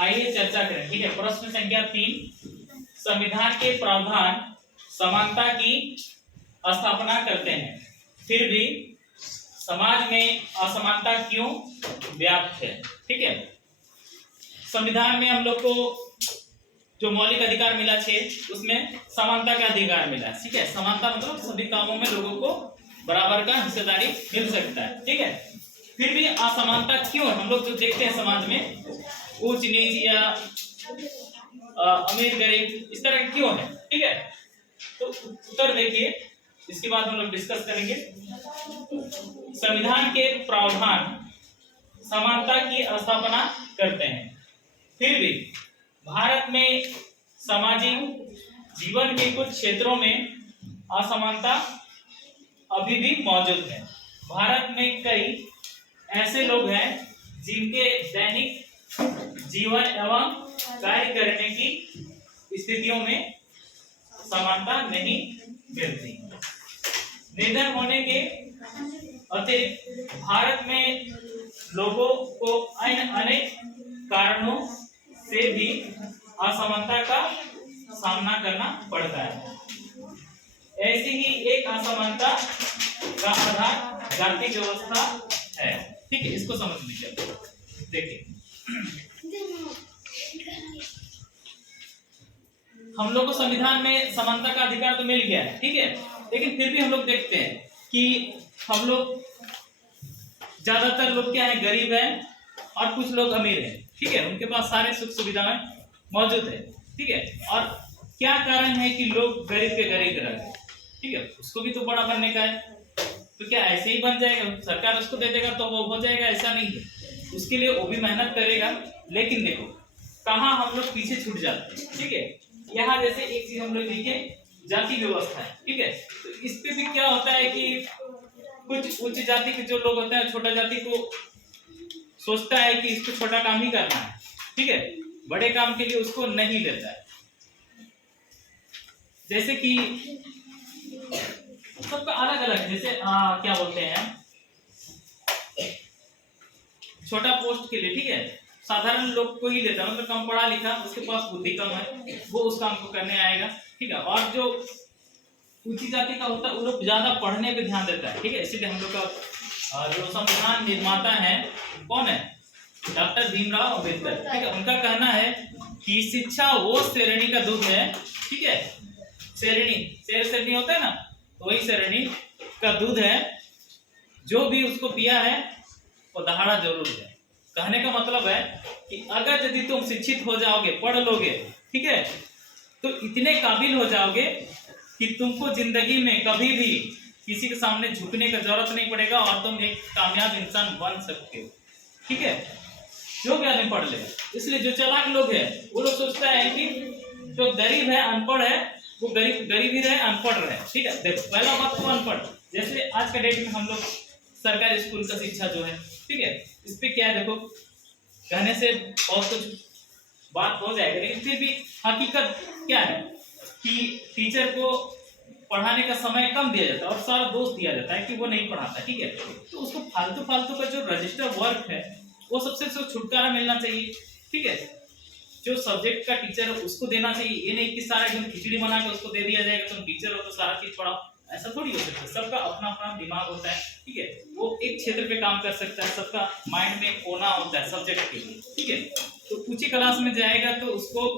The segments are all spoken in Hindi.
आइए चर्चा करें। ठीक है, प्रश्न संख्या 3, संविधान के प्रावधान समानता की स्थापना करते हैं, फिर भी समाज में असमानता क्यों व्याप्त है। ठीक है, संविधान में हम लोग को जो मौलिक अधिकार मिला 6, उसमें समानता का अधिकार मिला। ठीक है, समानता मतलब सभी कामों में लोगों को बराबर का हिस्सेदारी मिल सकता है। ठीक है, फिर भी असमानता क्यों है? हम लोग जो देखते हैं समाज में ऊंच नीच या अमीर गरीब इस तरह क्यों है। ठीक है, तो उत्तर देखिए, इसके बाद हम लोग डिस्कस करेंगे। संविधान के प्रावधान समानता की स्थापना करते हैं, फिर भी भारत में सामाजिक जीवन के कुछ क्षेत्रों में असमानता अभी भी मौजूद है। भारत में कई ऐसे लोग हैं जिनके दैनिक जीवन एवं कार्य करने की स्थितियों में समानता नहीं मिलती। निधन होने के अतिरिक्त भारत में लोगों को अनेक कारणों से भी असमानता का सामना करना पड़ता है। ऐसी ही एक असमानता का आधार जाति व्यवस्था है। ठीक है, इसको समझ लीजिए। देखिए, हम लोग को संविधान में समानता का अधिकार तो मिल गया है। ठीक है, लेकिन फिर भी हम लोग देखते हैं कि हम लोग ज्यादातर लोग क्या है, गरीब हैं और कुछ लोग अमीर हैं। ठीक है, उनके पास सारे सुख सुविधाएं मौजूद है। ठीक है, और क्या कारण है कि लोग गरीब के गरीब रहे। ठीक है, उसको भी तो बड़ा बनने का है, तो क्या ऐसे ही बन जाएगा, सरकार उसको दे देगा तो वो हो जाएगा? ऐसा नहीं है, उसके लिए वो भी मेहनत करेगा। लेकिन देखो कहाँ हम लोग पीछे छूट जाते हैं। ठीक है, यहाँ जैसे एक चीज हम लोग लिखे, जाति व्यवस्था है। ठीक है, तो इस पे भी क्या होता है कि कुछ उच्च जाति के जो लोग होते हैं छोटा जाति को सोचता है कि इसको छोटा काम ही करना है। ठीक है, बड़े काम के लिए उसको नहीं लेता है। जैसे कि सबका अलग अलग, जैसे क्या बोलते हैं, छोटा पोस्ट के लिए ठीक है साधारण लोग को ही लेता है, मतलब कम पढ़ा लिखा, उसके पास बुद्धि कम है, वो उस काम को करने आएगा। ठीक है, और जो ऊंची जाति का होता है वो लोग ज्यादा पढ़ने पे ध्यान देता है। ठीक है, इसीलिए हम लोग का जो संविधान निर्माता है कौन है, डॉक्टर भीमराव अम्बेडकर। ठीक है, उनका कहना है कि शिक्षा वो श्रेणी का दूध है। ठीक है, श्रेणी होता है ना, तो वही श्रेणी का दूध है, जो भी उसको पिया है वो दहाड़ा जरूर है। कहने का मतलब है कि अगर यदि तुम शिक्षित हो जाओगे, पढ़ लोगे, ठीक है, तो इतने काबिल हो जाओगे कि तुमको जिंदगी में कभी भी किसी के सामने झुकने का जरूरत नहीं पड़ेगा और तुम एक कामयाब इंसान बन सकते हो। ठीक है, जो भी आदमी पढ़ ले। इसलिए जो चालाक लोग हैं वो लोग सोचता है कि जो गरीब है, अनपढ़ है, वो गरीब ही रहे, अनपढ़ रहे। ठीक है, देखो पहला बात तो अनपढ़, जैसे आज का डेट में हम लोग सरकारी स्कूल का शिक्षा जो है, ठीक है, इस पे क्या है, देखो कहने से बहुत कुछ बात हो जाएगा, लेकिन फिर भी हकीकत क्या है कि टीचर को पढ़ाने का समय कम दिया जाता है और सारा दोष दिया जाता है कि वो नहीं पढ़ाता। ठीक है, तो उसको फालतू का जो रजिस्टर वर्क है वो सबसे छुटकारा मिलना चाहिए। ठीक है, जो सब्जेक्ट का टीचर है उसको देना चाहिए, ये नहीं कि सारा एकदम खिचड़ी बना के उसको दे दिया जाएगा, तुम टीचर हो तो सारा चीज पढ़ाओ, ऐसा थोड़ी हो सकता है। सबका अपना अपना दिमाग होता है। ठीक है, वो एक क्षेत्र पे काम कर सकता है, सबका माइंड में कोना होता है सब्जेक्ट के लिए। ठीक है, तो ऊंची क्लास में जाएगा तो उसको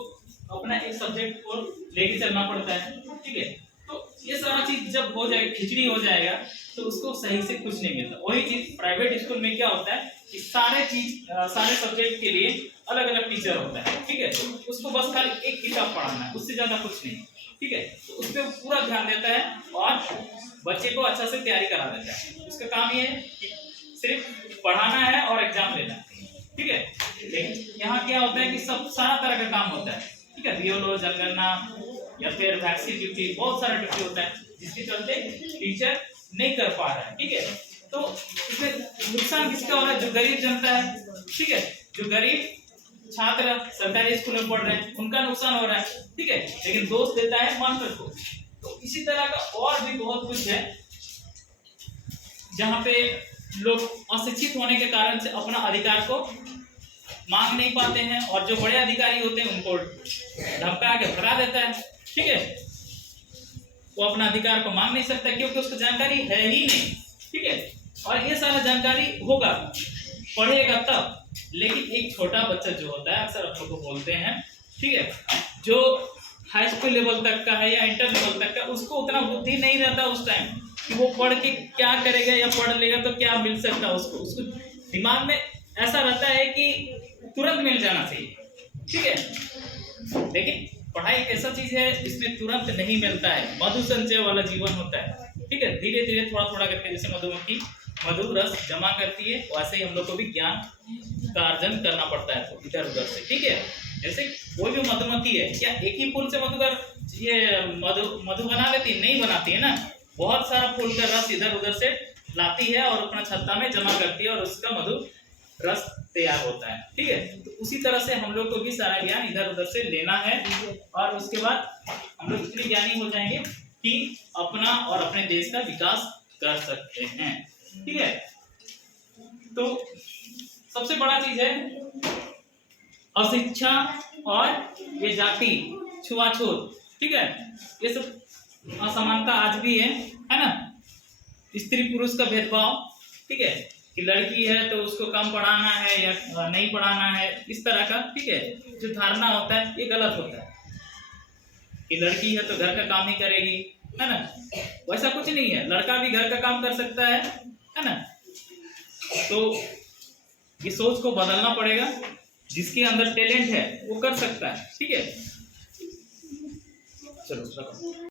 अपना एक सब्जेक्ट को लेके चलना पड़ता है। ठीक है, तो ये सारा चीज जब हो जाएगा, खिचड़ी हो जाएगा, तो उसको सही से कुछ नहीं मिलता। वही चीज प्राइवेट स्कूल में क्या होता है कि सारे सब्जेक्ट के लिए अलग अलग टीचर होता है। ठीक है, उसको बस खाली एक किताब पढ़ाना है, उससे ज्यादा कुछ नहीं। ठीक है, तो उस पर पूरा ध्यान देता है और बच्चे को अच्छा से तैयारी करा देता है। उसका काम ये है कि सिर्फ पढ़ाना है और एग्जाम लेना है। ठीक है, लेकिन यहाँ क्या होता है कि सब सारा तरह का काम होता है। ठीक है, बीएलओ, जनगणना या फिर वैक्सीन ड्यूटी, बहुत सारा ड्यूटी होता है जिसके चलते टीचर नहीं कर पा रहा है। ठीक है, तो इसमें नुकसान किसका हो रहा है, जो गरीब जनता है। ठीक है, जो गरीब छात्र सरकारी स्कूल में पढ़ रहे हैं उनका नुकसान हो रहा है। ठीक है, लेकिन दोष देता है मास्टर को। तो इसी तरह का और भी बहुत कुछ है जहाँ पे लोग अशिक्षित होने के कारण से अपना अधिकार को मांग नहीं पाते हैं, और जो बड़े अधिकारी होते हैं उनको धमका के भगा देता है, ठीक है। वो अपना अधिकार को मांग नहीं सकता क्योंकि उसको जानकारी है ही नहीं, ठीक है। और ये सारा जानकारी होगा, पढ़ेगा तब। लेकिन एक छोटा बच्चा जो होता है, अक्सर आप लोग को बोलते हैं, ठीक है, जो हाई स्कूल लेवल तक का है या इंटर लेवल तक का, उसको उतना बुद्धि नहीं रहता उस टाइम कि वो पढ़ के क्या करेगा, या पढ़ लेगा तो क्या मिल सकता है उसको। उसको दिमाग में ऐसा रहता है कि तुरंत मिल जाना चाहिए, ठीक है। लेकिन पढ़ाई एक ऐसा चीज है इसमें तुरंत नहीं मिलता है, मधु संचय वाला जीवन होता है, ठीक है। धीरे धीरे थोड़ा थोड़ा करके, जैसे मधुमक्खी मधु रस जमा करती है, वैसे ही हम लोग को भी ज्ञान का अर्जन करना पड़ता है इधर उधर से, ठीक है। जैसे कोई भी मधुमक्खी है, क्या एक ही फूल से मधुकर ये मधु बना लेती है? नहीं बनाती है ना, बहुत सारा फूल का रस इधर उधर से लाती है और अपना छत्ता में जमा करती है, और उसका मधु रस तैयार होता है, ठीक है। तो उसी तरह से हम लोग को भी सारा ज्ञान इधर उधर से लेना है, और उसके बाद हम लोग इतने ज्ञानी हो जाएंगे कि अपना और अपने देश का विकास कर सकते हैं, ठीक है। तो सबसे बड़ा चीज है अशिक्षा और ये जाति छुआछूत, ठीक है। ये सब असमानता आज भी है ना। स्त्री पुरुष का भेदभाव, ठीक है, कि लड़की है तो उसको कम पढ़ाना है या नहीं पढ़ाना है, इस तरह का, ठीक है, जो धारणा होता है ये गलत होता है कि लड़की है तो घर का काम ही करेगी, है ना। वैसा कुछ नहीं है, लड़का भी घर का काम कर सकता है ना। तो ये सोच को बदलना पड़ेगा, जिसके अंदर टैलेंट है वो कर सकता है, ठीक है। चलो